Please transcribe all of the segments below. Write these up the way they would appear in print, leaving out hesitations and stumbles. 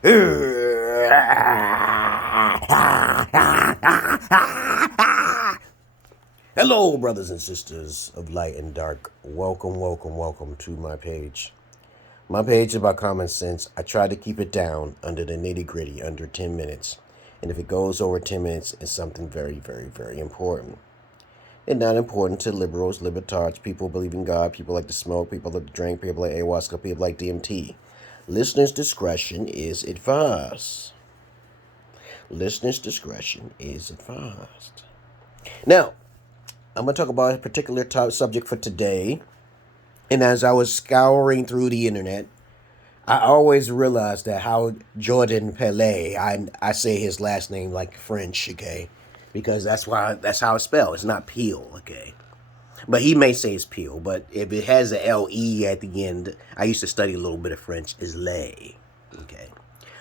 Hello, brothers and sisters of light and dark. Welcome to my page. My page is about common sense. I try to keep it down under the nitty-gritty, under 10 minutes. And if it goes over 10 minutes, it's something very, very, very important. And not important to liberals, libertards, people who believe in God, people like to smoke, people like to drink, people like ayahuasca, people like DMT. Listeners' discretion is advised. Listeners' discretion is advised. Now, I'm going to talk about a particular subject for today. And as I was scouring through the internet, I always realized that how Jordan Peele, I say his last name like French, okay? Because that's how it's spelled. It's not Peele, okay? But he may say it's Peele, but if it has a L-E at the end, I used to study a little bit of French, is lay, okay?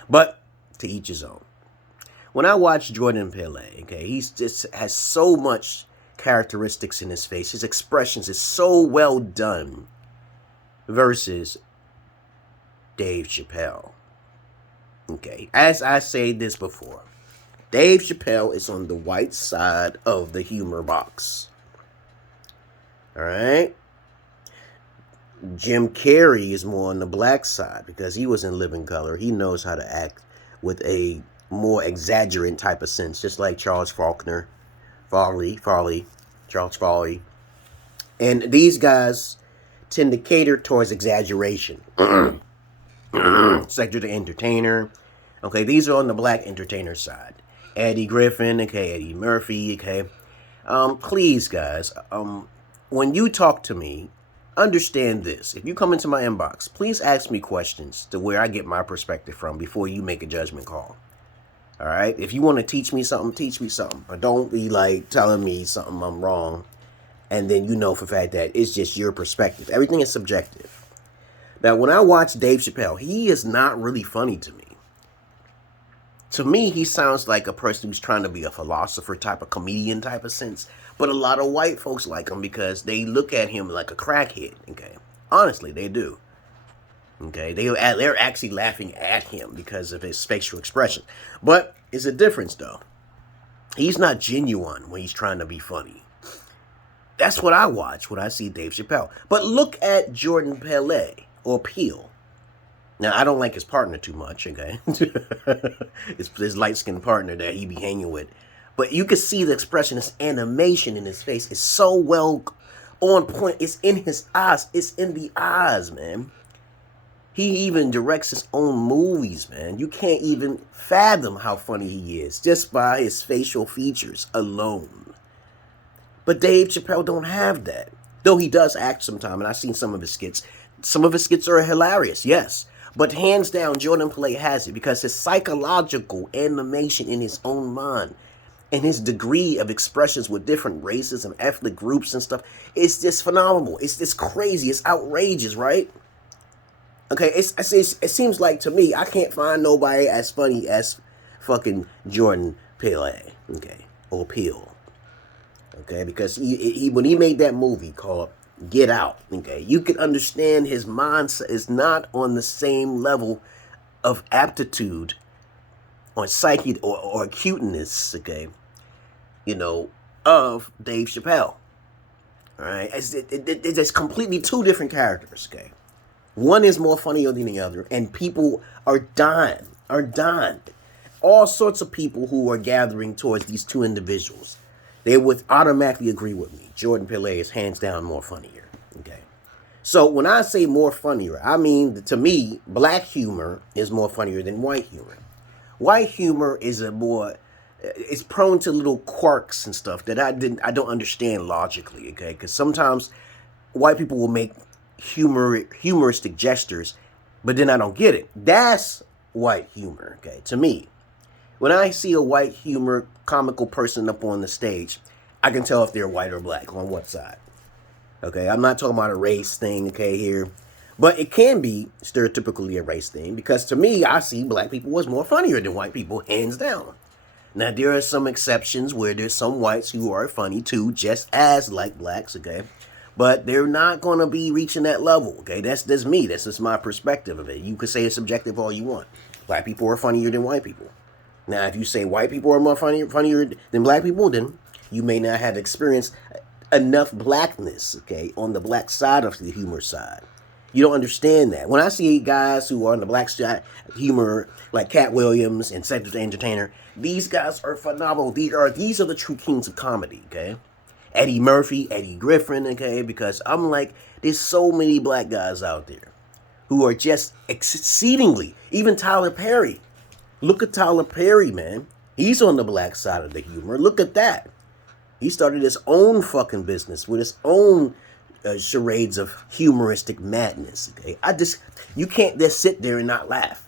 But to each his own. When I watch Jordan Peele, okay, he just has so much characteristics in his face. His expressions is so well done versus Dave Chappelle. Okay, as I said this before, Dave Chappelle is on the white side of the humor box. All right? Jim Carrey is more on the black side because he was in Living Color. He knows how to act with a more exaggerant type of sense, just like Charles Farley. And these guys tend to cater towards exaggeration. Cedric the Entertainer. Okay, these are on the black entertainer side. Eddie Griffin, okay, Eddie Murphy, okay. Please, guys, when you talk to me, understand this. If you come into my inbox, please ask me questions to where I get my perspective from before you make a judgment call. All right? If you want to teach me something, teach me something. But don't be like telling me something I'm wrong. And then you know for a fact that it's just your perspective. Everything is subjective. Now, when I watch Dave Chappelle, he is not really funny to me. To me, he sounds like a person who's trying to be a philosopher type of comedian type of sense. But a lot of white folks like him because they look at him like a crackhead. Okay, honestly, they do. Okay, they're actually laughing at him because of his facial expression. But it's a difference, though. He's not genuine when he's trying to be funny. That's what I watch when I see Dave Chappelle. But look at Jordan Peele or Peele. Now, I don't like his partner too much, okay? his light-skinned partner that he be hanging with. But you can see the expression, his animation in his face is so well on point. It's in his eyes. It's in the eyes, man. He even directs his own movies, man. You can't even fathom how funny he is just by his facial features alone. But Dave Chappelle don't have that. Though he does act sometime, and I've seen some of his skits. Some of his skits are hilarious, yes. But hands down, Jordan Peele has it because his psychological animation in his own mind and his degree of expressions with different races and ethnic groups and stuff, it's just phenomenal. It's just crazy. It's outrageous, right? Okay, it seems like to me, I can't find nobody as funny as fucking Jordan Peele, okay, or Peele, okay, because he when he made that movie called Get Out, okay, you can understand his mindset is not on the same level of aptitude or psyche or acuteness, okay, you know, of Dave Chappelle, all right, it's completely two different characters, okay. One is more funnier than the other, and people are dying. All sorts of people who are gathering towards these two individuals, they would automatically agree with me. Jordan Peele is hands down more funnier, okay? So when I say more funnier, I mean, to me, black humor is more funnier than white humor. White humor is it's prone to little quirks and stuff that I don't understand logically, okay? Because sometimes white people will make humoristic gestures, but then I don't get it. That's white humor, okay, to me. When I see a white humor comical person up on the stage, I can tell if they're white or black on what side. Okay, I'm not talking about a race thing, okay, here. But it can be stereotypically a race thing because to me, I see black people as more funnier than white people, hands down. Now, there are some exceptions where there's some whites who are funny too, just as like blacks, okay? But they're not going to be reaching that level, okay? That's me. That's just my perspective of it. You could say it's subjective all you want. Black people are funnier than white people. Now, if you say white people are more funnier than black people, then you may not have experienced enough blackness, okay, on the black side of the humor side. You don't understand that. When I see guys who are on the black side humor, like Cat Williams and Cedric the Entertainer, these guys are phenomenal. These are the true kings of comedy, okay? Eddie Murphy, Eddie Griffin, okay? Because I'm like, there's so many black guys out there who are just exceedingly, even Tyler Perry. Look at Tyler Perry, man. He's on the black side of the humor. Look at that. He started his own fucking business with his own charades of humoristic madness. Okay, you can't just sit there and not laugh,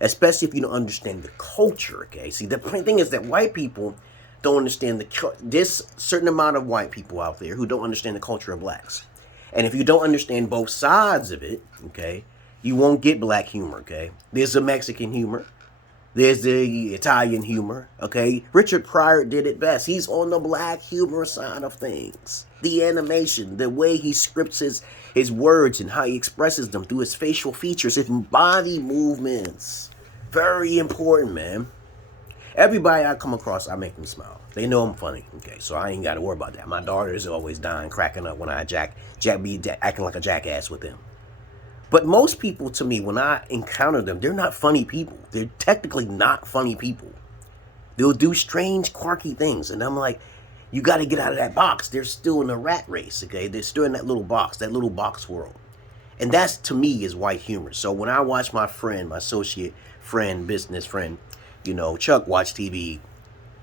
especially if you don't understand the culture. Okay, see, the thing is that white people don't understand this certain amount of white people out there who don't understand the culture of blacks, and if you don't understand both sides of it, okay, you won't get black humor. Okay, there's a Mexican humor. There's the Italian humor, okay? Richard Pryor did it best. He's on the black humor side of things. The animation, the way he scripts his words and how he expresses them through his facial features, his body movements. Very important, man. Everybody I come across, I make them smile. They know I'm funny, okay? So I ain't got to worry about that. My daughters are always dying, cracking up when I acting like a jackass with them. But most people, to me, when I encounter them, they're not funny people. They're technically not funny people. They'll do strange, quirky things. And I'm like, you got to get out of that box. They're still in a rat race, okay? They're still in that little box world. And that's, to me, is white humor. So when I watch my friend, my associate friend, business friend, Chuck watch TV,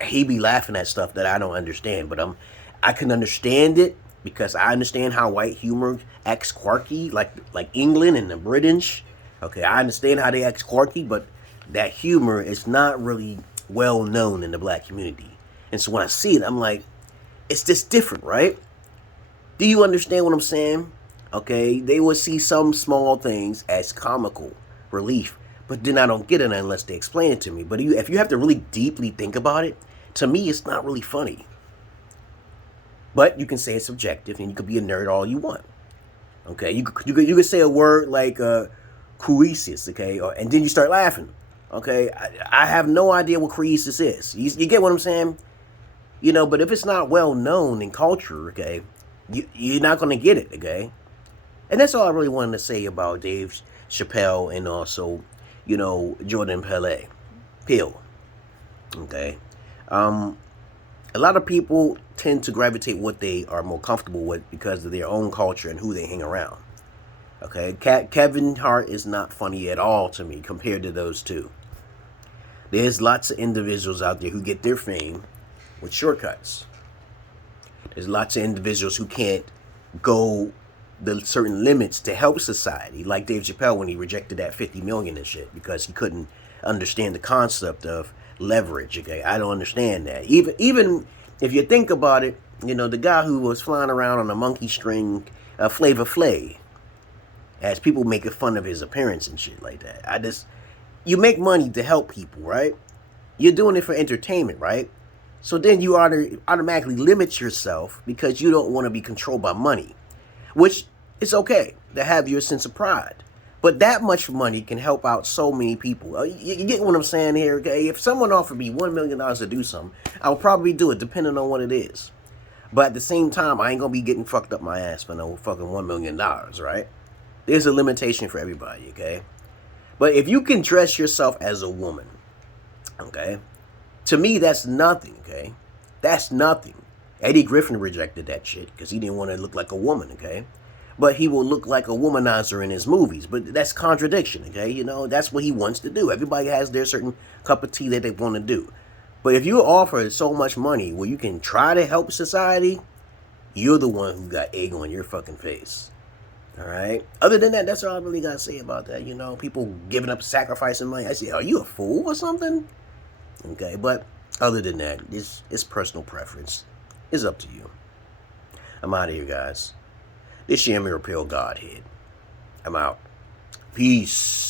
he be laughing at stuff that I don't understand. But I can understand it, because I understand how white humor acts quirky, like England and the British. Okay, I understand how they act quirky, but that humor is not really well known in the black community. And so when I see it, I'm like, it's just different, right? Do you understand what I'm saying? Okay, they will see some small things as comical relief, but then I don't get it unless they explain it to me. But if you have to really deeply think about it, to me, it's not really funny. But you can say it's subjective, and you could be a nerd all you want. Okay, you could say a word like croesus, okay, and then you start laughing. Okay, I have no idea what croesus is. You get what I'm saying? But if it's not well known in culture, okay, you're not gonna get it, okay. And that's all I really wanted to say about Dave Chappelle and also, Jordan Peele. Okay, a lot of people tend to gravitate what they are more comfortable with because of their own culture and who they hang around. Okay, Kevin Hart is not funny at all to me compared to those two. There's lots of individuals out there who get their fame with shortcuts. There's lots of individuals who can't go the certain limits to help society, like Dave Chappelle when he rejected that 50 million and shit because he couldn't understand the concept of leverage. Okay, I don't understand that. Even if you think about it, the guy who was flying around on a monkey string, Flavor Flav, as people making fun of his appearance and shit like that. You make money to help people, right? You're doing it for entertainment, right? So then you automatically limit yourself because you don't want to be controlled by money, which is okay to have your sense of pride. But that much money can help out so many people. You get what I'm saying here, okay? If someone offered me $1 million to do something, I would probably do it depending on what it is. But at the same time, I ain't going to be getting fucked up my ass for no fucking $1 million, right? There's a limitation for everybody, okay? But if you can dress yourself as a woman, okay? To me, that's nothing, okay? That's nothing. Eddie Griffin rejected that shit because he didn't want to look like a woman, okay? But he will look like a womanizer in his movies. But that's contradiction, okay? That's what he wants to do. Everybody has their certain cup of tea that they want to do. But if you offer so much money where you can try to help society, you're the one who got egg on your fucking face. All right? Other than that, that's all I really got to say about that. People giving up, sacrificing money. I say, are you a fool or something? Okay, but other than that, it's personal preference. It's up to you. I'm out of here, guys. This your Mirror Pill Godhead. I'm out. Peace.